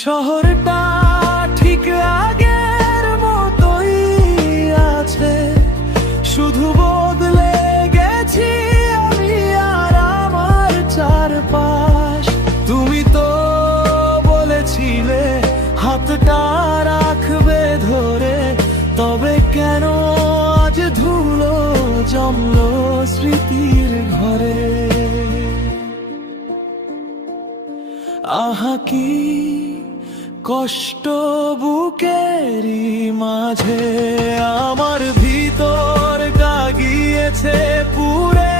শহরটা ঠিক আগের মতোই আছে, শুধু বদলে গেছি আমি আর আমার চারপাশ। তুমি তো বলেছিলে হাতটা রাখবে ধরে, তবে কেন আজ ধুলো জমলো স্মৃতির ঘরে। আহা কি কষ্ট বুকেরই মাঝে, আমার ভিতর গিয়েছে পুরে